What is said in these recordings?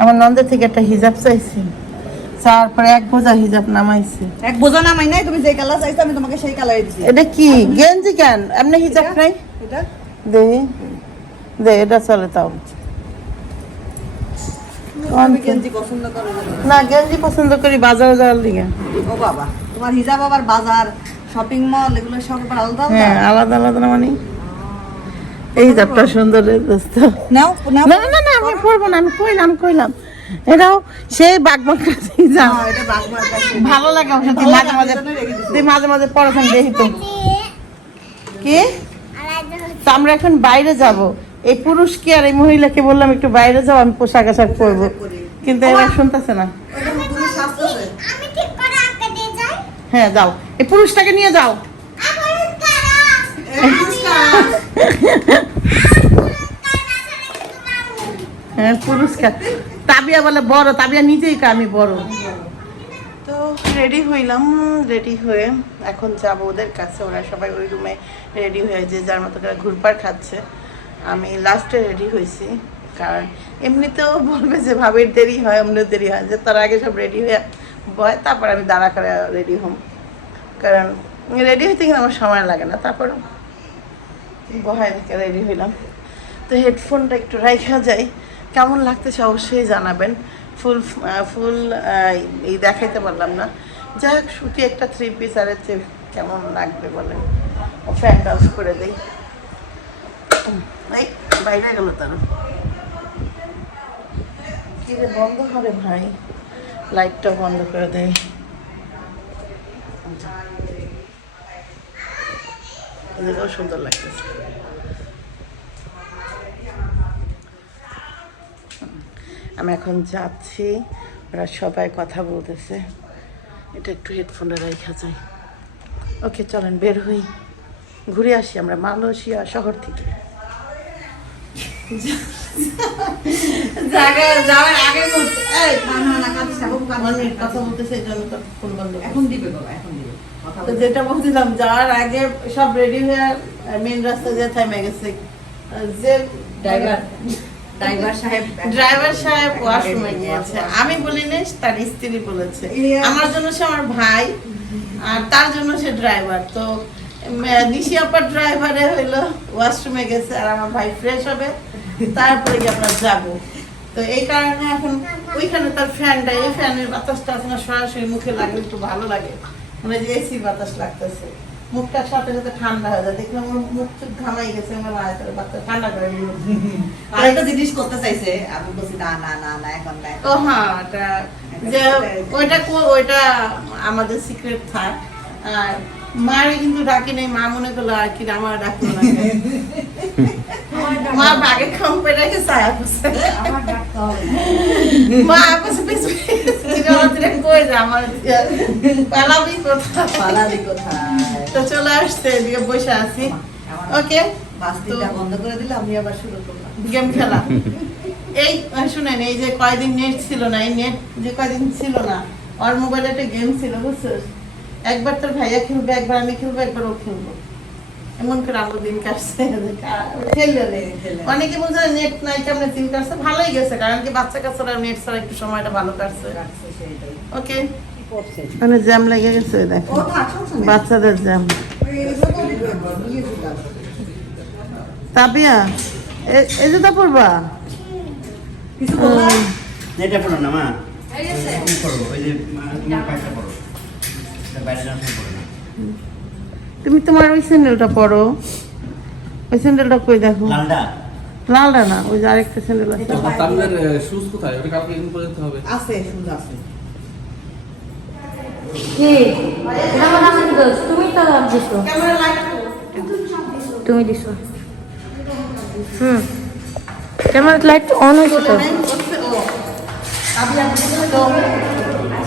আমার নন্দের থেকে একটা হিজাব চাইছি। তারপরে এক বোঝা হিজাব নামাইছে। এক বোঝা নামাই নাই তুমি যে কালার চাইছো আমি তোমাকে সেই কালারই দিছি। এটা কি? গেঞ্জি কেন? এমনি হিজাব নাই? এটা। দে দে এটা চলে তাও। না। গেঞ্জি পছন্দ করি বাজার যাওয়ার দিকে ও বাবা তোমার হিজাব আবার বাজার শপিং মল এগুলো সব আলাদা? হ্যাঁ আলাদা আলাদা মানে? এই হিজাবটা সুন্দর দোস্ত। নাও নাও। না না না আমি পড়ব না আমি কইলাম কইলাম। এটাও সেই যাও হ্যাঁ, এটা বাগমার কাছে ভালো লাগে মাঝে মাঝে তুই মাঝে মাঝে পড়াশোনা দেখি তো। কি? তো আমরা এখন বাইরে যাব। এই পুরুষকে আর এই মহিলাকে বললাম একটু বাইরে যাও আমি পোশাক আশাক পরবো। কিন্তু এরা শুনতেছে না। ওইটা তুমি সাজতেছে আমি ঠিক করে আঁকে দিয়ে যাই? হ্যাঁ যাও। এই পুরুষটাকে নিয়ে যাও আমার কারা এই পুরস্কার হ্যাঁ পুরস্কার। তাবিয়া বলে বড়, তাবিয়া নিজেই আমি বড়। তো রেডি হইলাম, রেডি হয়ে এখন যাব ওদের কাছে। ওরা সবাই ওই রুমে রেডি হয়ে যে যার মতো করে ঘুরপার খাচ্ছে। আমি লাস্টে রেডি হয়েছি কারণ এমনিতেও বলবে যে ভাবির দেরি হয় এমনিও দেরি হয়। যে তার আগে সব রেডি হয়ে বয়, তারপর আমি দাঁড়া করে রেডি হম। কারণ রেডি হইতে কিন্তু আমার সময় লাগে না। তারপর বহায় থেকে রেডি হইলাম। তো হেডফোনটা একটু রাখা যায়। কেমন লাগতেছে অবশ্যই জানাবেন। ফুল ফুল এই দেখাইতে পারলাম না। যাই হোক, সুতি একটা থ্রি পিস আর হচ্ছে কেমন লাগবে বলেন? ও ফ্যানটা অফ করে দেই। এই, বাইরে গেল তার রে বন্ধ হবে ভাই। লাইটটা বন্ধ করে দেয় এদিকেও সুন্দর লাগতেছে। আমি এখন যাচ্ছি ওরা সবাই কথা বলতেছে। এটা একটু হেডফোনটা রেখা যায়। ওকে চলেন বের হই। ঘুরে আসি আমরা মালয়েশিয়া শহর থেকে। এখন দিবে বাবা এখন দিবে। তো যেটা বলছিলাম যাওয়ার আগে সব রেডি হয়ে মেন রাস্তা থেমে গেছে। যে ড্রাইভার ড্রাইভার সাহেব ড্রাইভার সাহেব ওয়াশরুমে গিয়েছে। আমি বলি তার স্ত্রী বলেছে। আমার জন্য সে আমার ভাই আর তার জন্য সে ড্রাইভার তো উম, নিশি আপার ড্রাইভারে হইল ওয়াশরুমে গেছে আর আমার ভাই ফ্রেশ হবে তারপরে আমরা যাব। তো এই কারণে এখন ওইখানে তার ফ্যানটা এই ফ্যানের বাতাসটা আপনার সরাসরি মুখে লাগলে একটু ভালো লাগে। মানে যে এসির বাতাস লাগতেছে। মুখটার সাথে সাথে ঠান্ডা হয়ে যায়। দেখলাম ওর মুখ চুপ ঘামাই গেছে আমার মায়ের তাহলে বাচ্চা ঠান্ডা করে দিল আরেকটা জিনিস করতে চাইছে আমি বলছি না না না না এখন না ও হ্যাঁ ওটা যে ওইটা ওইটা আমাদের সিক্রেট থাক আর মারে কিন্তু ডাকি নেই মা মনে করল আর কি আমার ডাকলো না মা বাগে খাম পেটে গেছে আমার। মা কই যা পালাবি কোথা পালাবি তো চলে আসছে এদিকে বসে আছি। ওকে বাস্তিটা বন্ধ করে দিলে আমি আবার শুরু করলাম। গেম খেলা। এই শুনেন এই যে কয়দিন নেট ছিল না এই নেট যে কয়দিন ছিল না ওর মোবাইলে একটা গেম ছিল বুঝছিস? একবার তোর ভাইয়া খেলবে একবার আমি খেলব একবার ও খেলব। এমন করে আমার দিন কাটছে। অনেকে বলছে নেট নাই কেমন দিন কাটছে ভালোই গেছে কারণ কি বাচ্চা কাচ্চারা নেট ছাড়া একটু সময়টা ভালো কাটছে। ওকে মানে জ্যাম লেগে গেছে দেখো। বাচ্চাদের জ্যাম। এগুলো তো দিলাম। তাবিয়া এই জুতা পরবা কিছু এটা পড়ো না মা। করব ওই যে তোমার পায়েটা পড়ো এটা বাইরে যাওয়ার সময় পড়ো না তুমি তোমার ওই স্যান্ডেলটা পরো। ওই স্যান্ডেলটা কই দেখো? লালটা না ওই যে আরেকটা স্যান্ডেল আছে। তামিলের শুজ কোথায়? ওটা কালকে ইন করে দিতে হবে। আছে শুধু আছে। তুমি তো দিছো। ক্যামেরা লাইট তুমি দিছো। হুম। ক্যামেরা লাইট অন হয়েছে তো?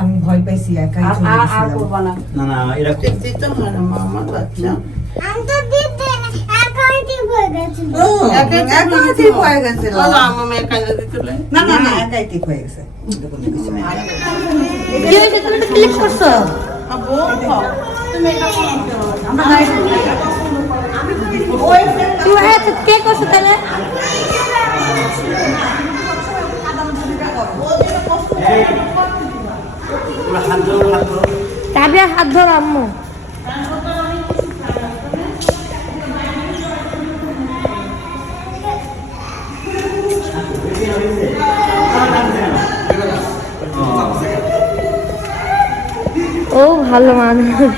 আমি ভয় পাইছি একাই না। না না এরকম দেখতেই তো হয় না মা আমার বাচ্চা। দিতে দিতে। না না না একাই ঠিক হয়ে গেছে। ক্লিক করছ? হ্যাঁ কে করছ তাহলে? হাত ধরো হাত ধরো। আম্মু। ও ভালো মানুষ।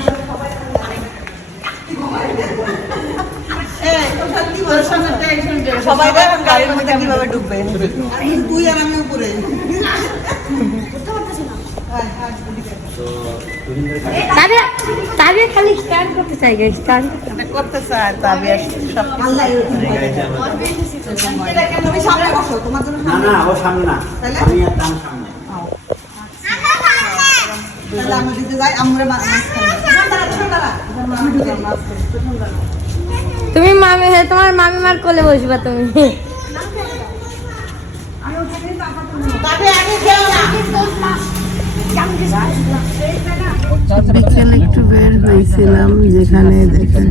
সবাই গাড়ির মধ্যে কীভাবে ঢুকবে? তুই আর আমি উপরে। তাবিয়া তাবিয়া খালি করতে চাই করতে তাবিয়া সব আল্লাহ। তুমি সামনে বসো তোমার জন্য না সামনে। না ও সামনে না। আমি আর তার সামনে। তাহলে আমরা দিতে যাই আমরা মাঝখানে তুমি আমি তুমি মামি হ্যাঁ তোমার মামি মার কোলে বসবা তুমি। বিকেলে একটু বের হয়েছিলাম যেখানে দেখেন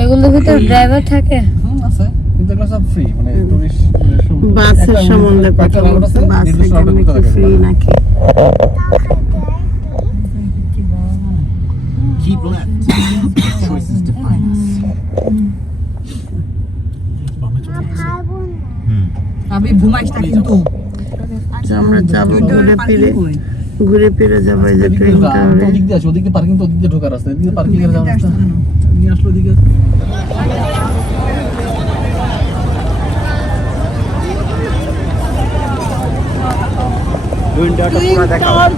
এগুলোর ভিতর ড্রাইভার থাকে? আছে। কিন্তু এগুলো সব ফ্রি মানে টুরিস্ট বাসের সম্বন্ধে কথা বলছে বাস এখানে কি ফ্রি নাকি Keep left. Choices define us. আমি ঘুমাইস না কিন্তু আমরা যাব ঘুরে ফিরে। ঘুরে ফিরে যাব এই যে ট্রেন ওদিক দিয়ে আছে ওদিক পার্কিং তো ওদিক দিয়ে ঢোকার রাস্তা এদিকে পার্কিং এর যাওয়ার রাস্তা। নিয়ে আসলো ওদিকে।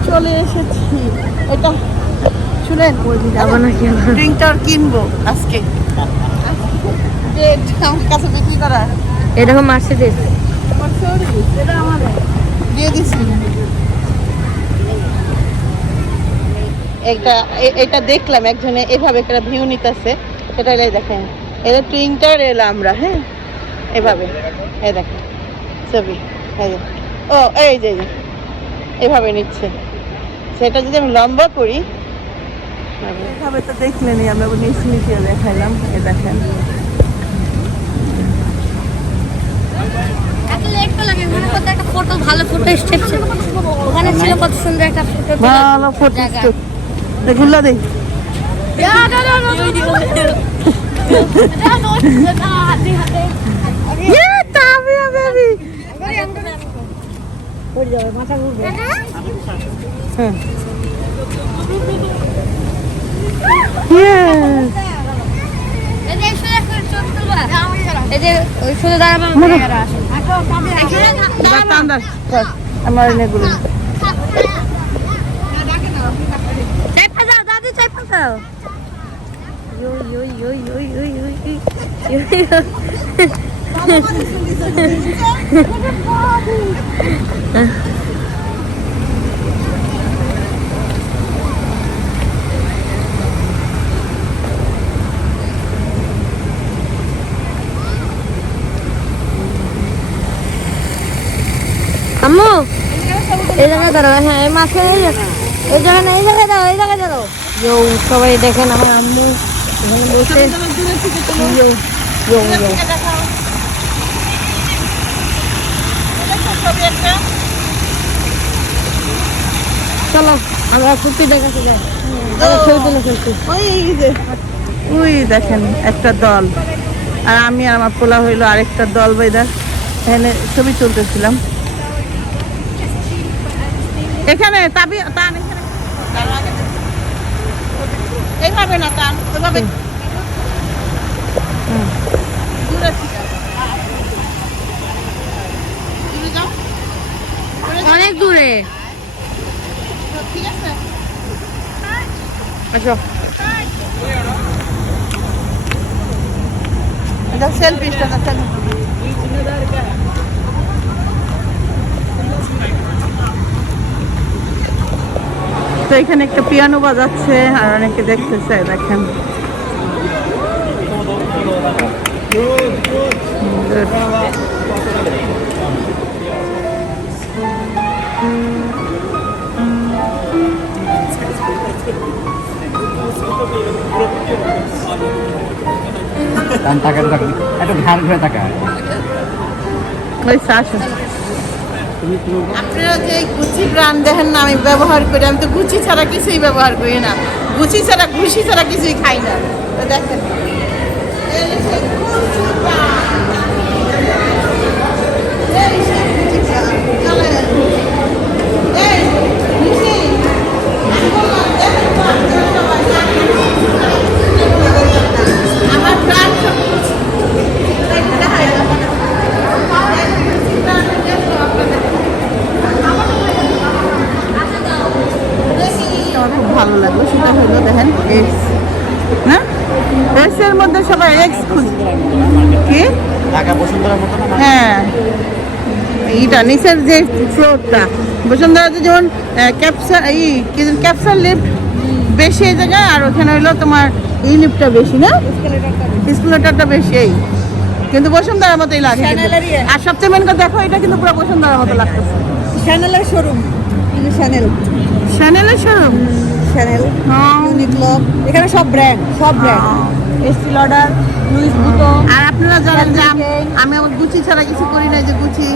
চলে এসেছি। এটা শুনেন কিনবো আজকে। আমার কাছে বিক্রি করা এরকম মার্সিডিজ দিয়ে দিছি। এটা এটা দেখলাম একজনে এভাবে একটা ভিউ নিতেছে। সেটা এই দেখেন এটা টুইংটার এলো আমরা হ্যাঁ? এভাবে এই দেখেন ছবি এই যে। ও এই যে এই যে। এভাবে নিচ্ছে। সেটা যদি আমি লম্বা করি এভাবে তো দেখলেনি আমরা নিচ নিচে দেখাইলাম এ দেখেন। ভালো ফটো স্টেপ ওখানে ছিল কত সুন্দর একটা ফটো ভালো ফটো দেখুন দেখ তাবিয়া বেবি। Yes. এই যে ওই শুধু দাঁড়াবো দাঁড়ান দাঁড়ান আমার এগুলো চাই পাতাও দাদু চাই পাতাও ইয়ো ইয়ো ইয়ো ইয়ো ইয়ো ইয়ো ইয়ো আম্মু এই জায়গায় দাঁড়াও হ্যাঁ এই মাঝে এই জায়গায় না এই জায়গায় দাও এই জায়গায় দাঁড়াও ইয়ো সবাই দেখেন আমার আম্মু। এখানে বসে। ইয়ো ইয়ো ইয়ো। চলো, আমরা যাই। ওই দেখেন, একটা দল। আর আমি আর আমার পোলা হইল আরেকটা দল বাইদা এখানে ছবি তুলতেছিলাম। এখানে, তাবি আগে। এইভাবে না টান এভাবে হুম। দূরে। অনেক দূরে। ঠিক আছে। আসো। এটা সেলফি স্ট্যান্ড সেলফি তো এখানে একটা পিয়ানো বাজাচ্ছে আর অনেকে দেখতেছে দেখেন। টাকা একটু ঘাড় ঘুরে টাকা ওই শ্বাস আপনারা যে গুচি ব্র্যান্ড দেখেন না, আমি ব্যবহার করি, আমি তো গুচি ছাড়া কিছুই ব্যবহার করি না। গুচি ছাড়া, ঘুষি ছাড়া কিছুই খাই না। তো দেখেন এই হচ্ছে গুচি brand। এই সেই গুচি brand। চলেন। এই, নিশি, আমি বললাম, দেখেন তো আপনারা সবাই আমার ব্র্যান্ড সব গুচি। এই দেখা যায় না। আমার খুব ভালো লাগল সেটা হলো দেখেন এক্স না এক্সের মধ্যে সবাই এক্স খুঁজি কি টাকা বসুন্ধরার মতো না হ্যাঁ এইটা নিচের যে ফ্লোরটা বসুন্ধরাতে যেমন ক্যাপসা এই কি ক্যাপসার লিফট বেশি এই জায়গায় আর ওখানে হলো তোমার এই লিফটটা বেশি না? স্কুলেটারটা বেশি এই। কিন্তু বসুন্ধরার মতোই লাগে আর সবচেয়ে মেন কথা দেখো এটা কিন্তু পুরো বসুন্ধরার মতো লাগতেছে। শ্যানেলের শোরুম শ্যানেল শ্যানেলের শোরুম শ্যানেল হ্যাঁ ইউনিক্লো এখানে সব ব্র্যান্ড সব ব্র্যান্ড এসটি লডার লুইস বুতো আর আপনারা জানেন যে আম- আমি আমার গুচি ছাড়া কিছু করি না যে গুচি।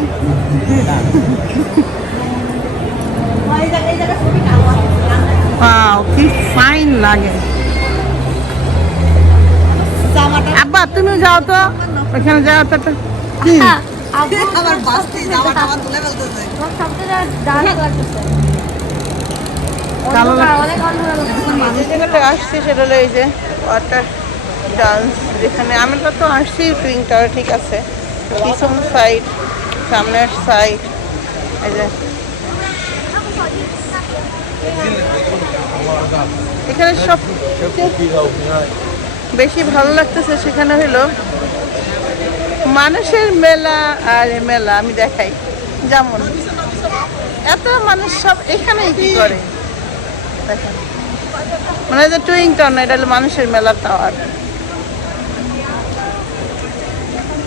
কি ফাইন লাগে। আব্বা তুমি যাও তো। ওখানে যাও তো কি? আমার বাস্তি জামাটা আমার তুলে ফেলতেছে। সবচেয়ে ডান্স লাগতেছে। কালো আসছি সেটা হলো এই যে ওয়াটার ডান্স যেখানে আমরা তো আসছি টুইং ঠিক আছে। পিছন সাইড সামনের সাইড এই যে। এখানে সব বেশি ভালো লাগতেছে সেখানে হলো মানুষের মেলা আর মেলা, আমি দেখাই, যেমন। এত মানুষ সব এখানেই কি করে? দেখেন। মানে যে টুইং টাউন এটা হলো মানুষের মেলার টাওয়ার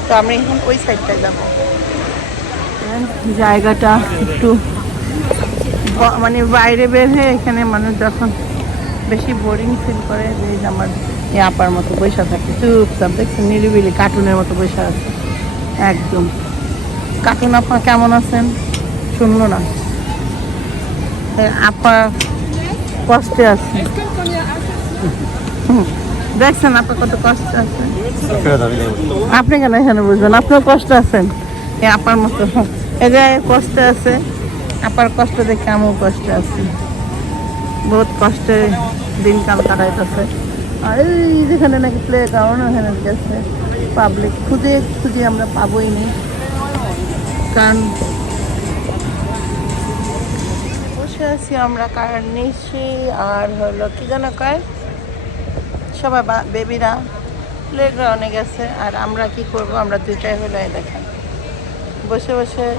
তো আমি এখন ওই সাইডটায় যাব। জায়গাটা একটু মানে বাইরে বের হয়ে এখানে মানুষ যখন বেশি বোরিং ফিল করে যে আমার এই আপার মতো বৈশা থাকে। চুপচাপ দেখছেন নিরিবিলি কার্টুনের মতো বৈশা আছে। একদম। কার্টুন আপা কেমন আছেন? শুনলো না। আপা কষ্টে আছে। হুম, দেখছেন আপা কত কষ্ট আছে আপনি কেন এখানে বুঝবেন? আপনার কষ্ট আছেন। আপার মতো। এই যে কষ্ট আছে আপার কষ্ট দেখে আমিও কষ্ট আছি। বহুত কষ্টে দিনকাল কাটাইতেছে। আর এই যেখানে নাকি প্লে গ্রাউন্ড ওখানে গেছে পাবলিক খুঁজে খুঁজে আমরা পাবোই নি। কারণ বসে আছি আমরা কার নিচ্ছি আর হলো কি যেন কয়? সবাই বেবিরা প্লে গ্রাউন্ডে গেছে আর আমরা কি করব? আমরা দুইটাই হলো দেখেন। বসে বসে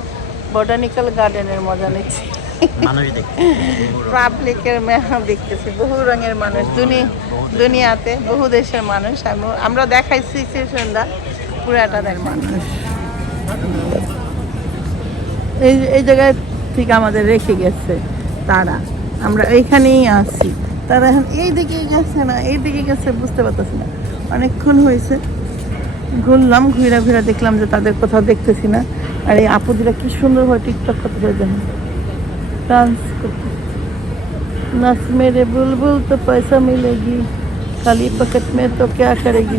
বোটানিক্যাল গার্ডেনের মজা নিচ্ছি। পাবলিকের মেহা দেখতেছি বহু রঙের মানুষ দুনি দুনিয়াতে বহু দেশের মানুষ। আমি- আমরা দেখাইছি সন্ধ্যা পুরাটাদের মানুষ। এই এই জায়গায় ঠিক আমাদের রেখে গেছে তারা। আমরা এইখানেই আছি। তারা এখন এই দিকে গেছে না এই দিকে গেছে বুঝতে পারতেছি না অনেকক্ষণ হয়েছে ঘুরলাম ঘুরা ঘুরা দেখলাম যে তাদের কোথাও দেখতেছি না আর এই আপুদিরা কি সুন্দরভাবে টিকটক করতে পারে জানেন डांस करते नस मेरे बुलबुल तो पैसा मिलेगी खाली पकट में तो क्या करेगी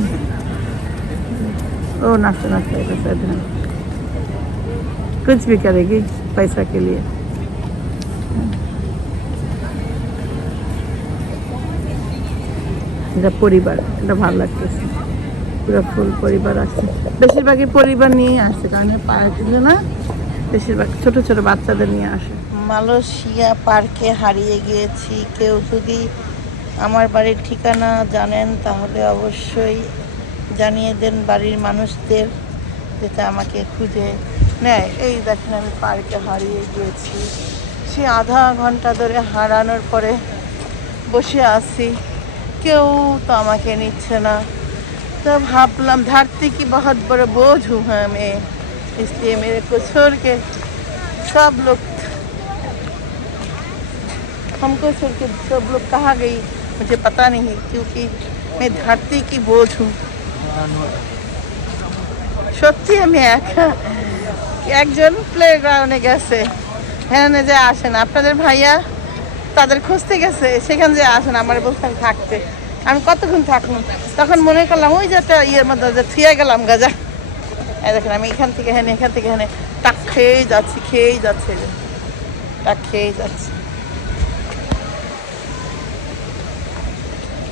ओ नाचते नाचते पैसा ध्यान कुछ भी करेगी पैसा के लिए এটা পরিবার, এটা ভালো লাগতেছে। পুরো ফুল পরিবার আছে। বেশিরভাগই পরিবার নিয়েই আসছে, কারণ পার্ক না, বেশিরভাগ ছোট ছোট বাচ্চাদের নিয়ে আসে। মালয়েশিয়া পার্কে হারিয়ে গিয়েছি। কেউ যদি আমার বাড়ির ঠিকানা জানেন, তাহলে অবশ্যই জানিয়ে দেন বাড়ির মানুষদের, যেটা আমাকে খুঁজে নেয়। এই দেখেন আমি পার্কে হারিয়ে গিয়েছি। সে আধা ঘণ্টা ধরে হারানোর পরে বসে আছি। কেউ তো আমাকে নিচ্ছে না तो भाबलम धरती की बहुत बड़ा बोझ हूँ हाँ मैं इसलिए मेरे को छोड़ के सब लोग हमको छोड़ के सब लोग कहाँ गई मुझे पता नहीं क्योंकि मैं धरती की बोझ हूँ সত্যি আমি একা একজন প্লে গ্রাউন্ডে গেছে হ্যাঁ যে আসেন আপনাদের ভাইয়া তাদের খুঁজতে গেছে সেখান যে আসেন আমার বলতেন থাকতে আমি কতক্ষণ থাকলাম? তখন মনে করলাম, ওই যে একটা ইয়ের মধ্যে থুয়ে গেলাম গাজা এই দেখেন, আমি এখান থেকে হেনে, এখান থেকে হেনে, টাক খেয়েই যাচ্ছি, খেয়েই যাচ্ছে। টাক খেয়েই যাচ্ছি।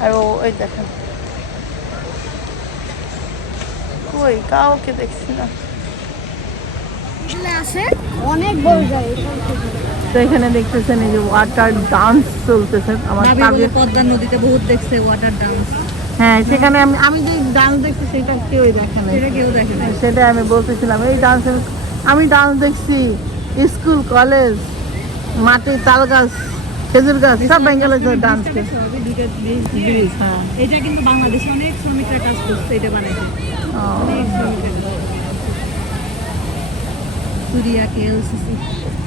আর ওই দেখেন। কই, কাউকে দেখছি না। অনেক বড় তো এখানে দেখতেছেন এই যে ওয়াটার ডান্স চলতেছে। আমার পদ্মা নদীতে বহুত দেখছে ওয়াটার ডান্স হ্যাঁ সেখানে আমি আমি যে ডান্স দেখছি সেটা কেউই দেখে নাই। সেটা কেউ দেখে না সেটা আমি বলতেছিলাম এই ডান্স আমি ডান্স দেখছি স্কুল কলেজ মাটি তাল গাছ খেজুর গাছ সব বেঙ্গলের ডান্স হ্যাঁ। এটা কিন্তু বাংলাদেশে অনেক শ্রমিকরা কাজ করছে এটা অনেক শ্রমিকরা Turiaquenses. É